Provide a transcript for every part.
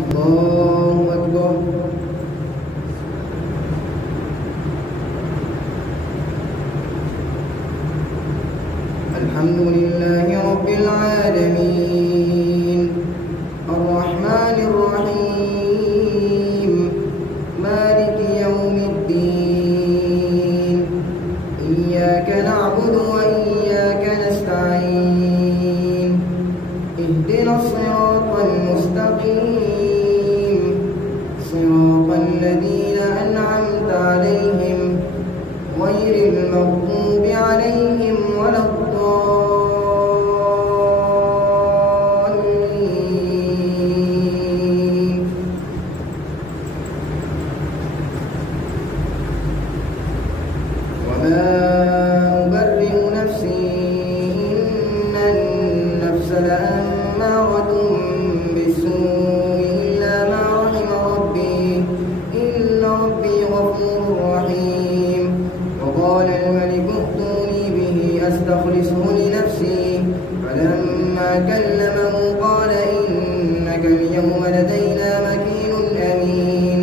الله أكبر. الحمد لله رب العالمين الرحمن الرحيم مالك يوم الدين إياك نعبد وإياك نستعين اهدنا الصراط المستقيم صراط الذين أنعمت عليهم غير المغضوب عليهم ولا الضالين. وما أبرئ نفسي إن النفس لأمارة بالسوء إلا ما رحم ربي إن ربي غفور رحيم. وقال الملك ائتوني به أستخلصه لنفسي فلما كلمه قال إنك اليوم لدينا مكين أمين.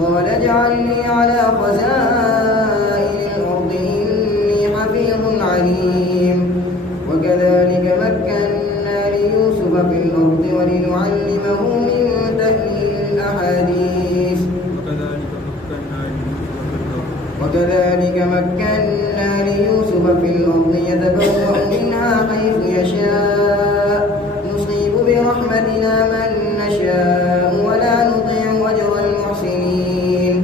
قال اجعلني على خزائن الأرض إني حفيظ عليم. وكذلك مكنا ليوسف في الأرض ولنعلمه من تأويل الأحاديث. وكذلك مكنا ليوسف في الأرض يتبوأ منها حيث يشاء نصيب برحمتنا من نشاء ولا نضيع أجر المحسنين.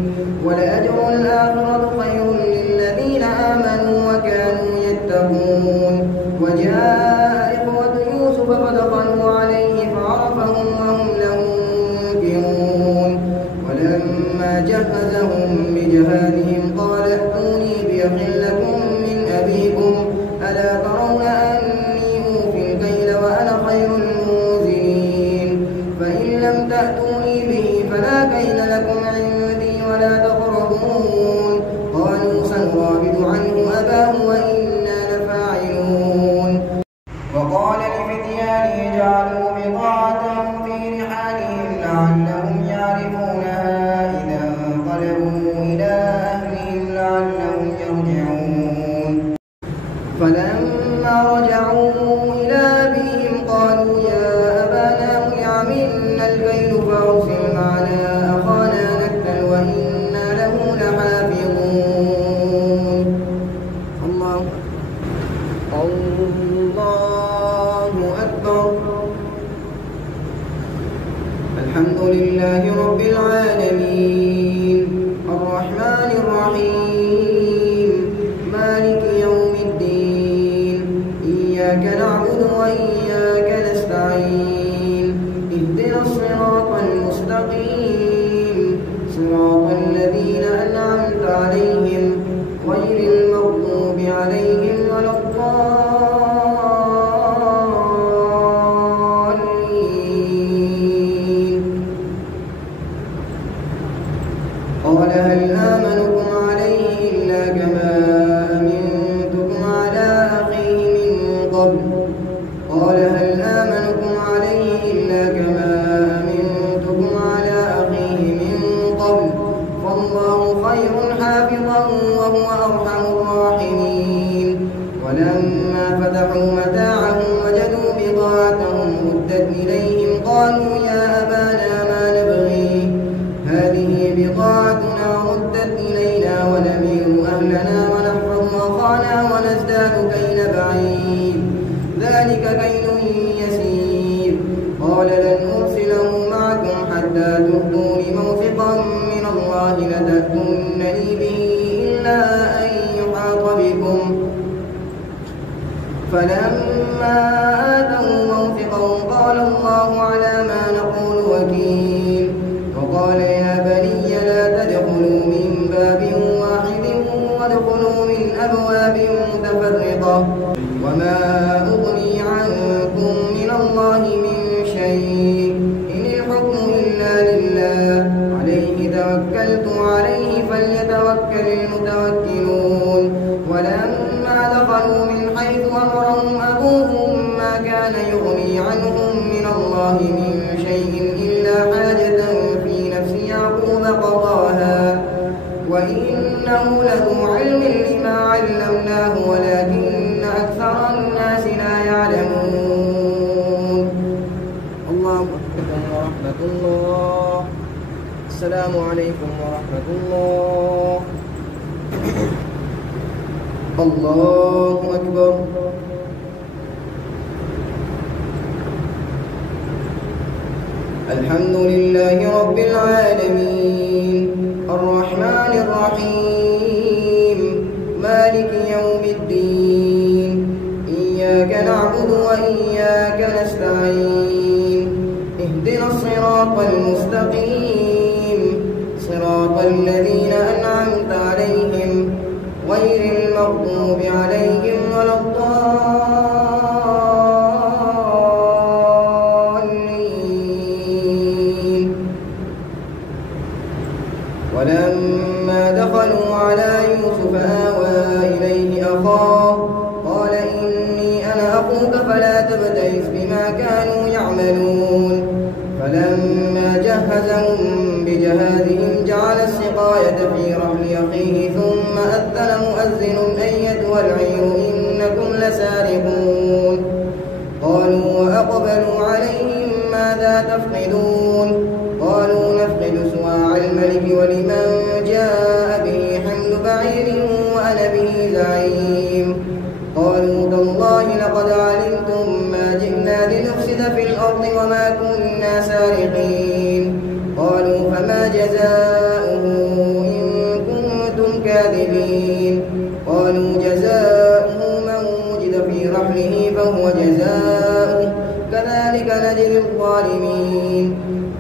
ولأجر الآخرة خير للذين آمنوا وكانوا يتقون. وجاء إخوة يوسف فدخلوا عليه فعرفهم وهم له منكرون. ولما جهزهم بجهازهم قال ائتوني بأخ لكم من أبيكم ألا ترون أني أوفي الكيل وأنا خير المنزلين. فإن لم تأتوني به فلا كيل لكم عندي ولا تقربون. قالوا سنراود عنه أباه وإنا لفاعلون. وقال لفتيانه جعلوا بضاعتهم في رحالهم لعلهم يعرفونها إذا انقلبوا إلى أهلهم لعلهم يرجعون. فلما رجعوا إلى أبيهم قالوا يا أبانا منع منا الكيل فأرسل معنا أخانا نكتل وإنا له لحافظون. الله أكبر. الحمد لله رب العالمين الرحمن الرحيم مالك يوم الدين إياك نعبد وإياك نستعين اهدنا الصراط المستقيم صراط الذين أنعمت عليهم غير المغضوب عليهم ولا الضالين. قال هل آمنكم عليه إلا كما أمنتكم على أخيه من قبل. قال هل آمنكم عليه إلا كما أمنتكم على أخيه من قبل فالله خير حافظا وهو أرحم الراحمين. ولما فتحوا متاعهم وجدوا بضاعتهم ردت إليهم قالوا يا أبانا ما نبغي هذه بضاعتنا ردت إلينا ونمير أهلنا ونحفظ أخانا ونزداد كيل بعيد ذلك كيل يسير. قال لن أرسله معكم حتى تؤتون موثقا من الله لتأتونني به إلا أن يحاط بكم. فلما آتوا موثقهم قال الله على ما نقول وكيل. وقال يا بني لا تدخلوا من باب واحد وادخلوا من أبواب متفرقة وما أغني عنكم من الله من شيء إن الحكم إلا لله عليه توكلت عليه فليتوكل المتوكلون. ولما دخلوا من حيث أمرهم أبوهم كان يغني عنهم من الله من شيء إلا حاجة في نفس يعقوب قضاها وإنه لذو علم لما علمناه ولكن أكثر الناس لا يعلمون. الله أكبر ورحمة الله. السلام عليكم ورحمة الله. الله أكبر. الحمد لله رب العالمين الرحمن الرحيم مالك يوم الدين إياك نعبد وإياك نستعين اهدنا الصراط المستقيم صراط الذين أنعمت عليهم غير المغضوب عليهم ولا الضالين. ولما دخلوا على يوسف آوى إليه أخاه قال إني أنا أخوك فلا تبتئس بما كانوا يعملون. فلما جهزهم بجهازهم جعل السقاية في رحل أخيه ثم أذن مؤذن أيتها العير إنكم لسارقون. قالوا وأقبلوا عليهم ماذا تفقدون قالوا نفقد سواع الملك ولمن جاء به حمل بعير وأنا به زعيم. قالوا تالله لقد علمتم ما جئنا لنفسد في الأرض وما كنا سارقين. قالوا فما جزاؤه إن كنتم كاذبين. قالوا جزاؤه من وجد في رحله فهو جزاؤه كذلك نجزي الظالمين.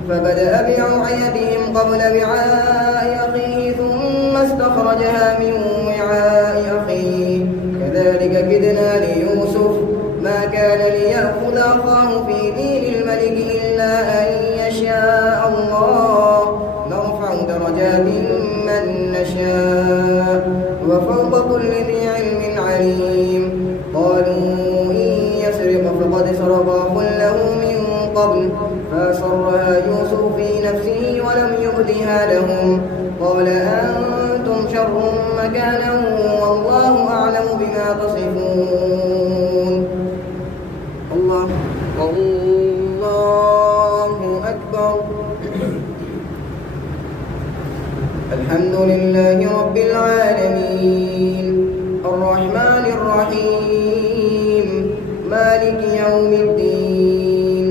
فبدأ بأوعيتهم قبل وعاء أخيه ثم استخرجها من وعاء أخيه كذلك كدنا ليوسف ما كان ليأخذ أخاه في دين الملك إلا أن يشاء الله نرفع درجات من نشاء وفوق كل ذي علم عليم. قالوا إن يسرق فقد سرق أخ له من قبل فأسرها يوسف في نفسه ولم يبدها لهم قال أنتم شر مكانا والله أعلم بما تصفون. الله أكبر. الحمد لله رب العالمين الرحمن الرحيم مالك يوم الدين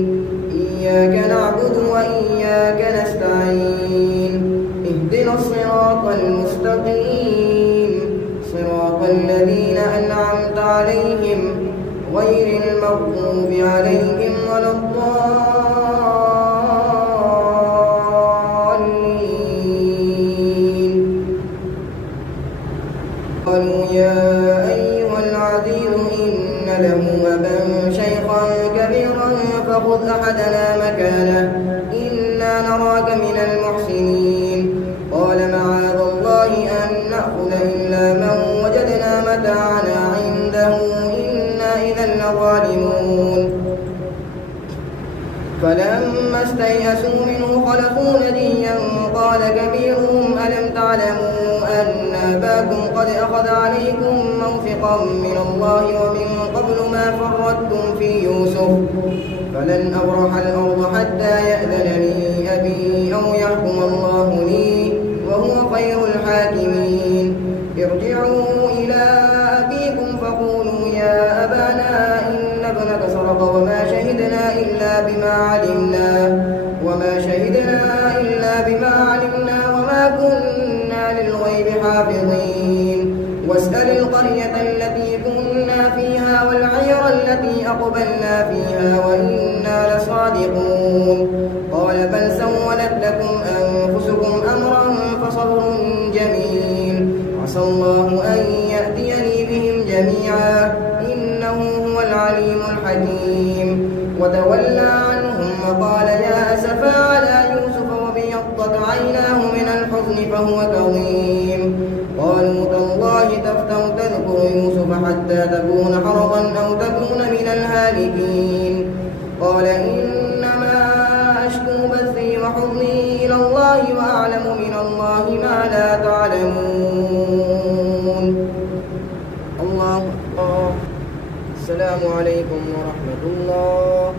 إياك نعبد وإياك نستعين اهدنا الصراط المستقيم صراط الذين أنعمت عليهم غير المغضوب عليهم ولا الضالين. قالوا يا أيها العزيز إن له أبا شيخا كبيرا فخذ أحدنا مكانه إنا نراك من المحسنين. قال معاذ الله أن نأخذ إلا من وجدنا متاعنا عنده إنا إذا لظالمون. فلما استيئسوا منه خلقوا نجيا قال كبيرهم ألم تعلموا أن أباكم قد أخذ عليكم موثقا من الله ومن قبل ما فرطتم في يوسف فلن أبرح الأرض حتى يأذن لي أبي أو يحكم الله لي وهو خير الحاكمين. ارجعوا إلى أبيكم فقولوا يا أبانا إن ابنك سرق وما شهدنا إلا بما علمنا وما كنا للغيب حافظين. واسأل القرية التي كنا فيها والعير التي أقبلنا فيها وإنا لصادقون. قال بل سولت لكم أنفسكم أمرا فصبر جميل عسى الله أن يأتيني بهم جميعا إنه هو العليم الحكيم. وتولى عنهم وقال يا أسفا على يوسف وابيضت عيناه من الحزن فهو كظيم. قالوا تالله تفتأ تذكر يوسف حتى تكون حرضا أو تكون من هالكين قال إنما أشكو بثي وحزني إلى الله وأعلم من الله ما لا تعلمون. الله أكبر. السلام عليكم ورحمة الله.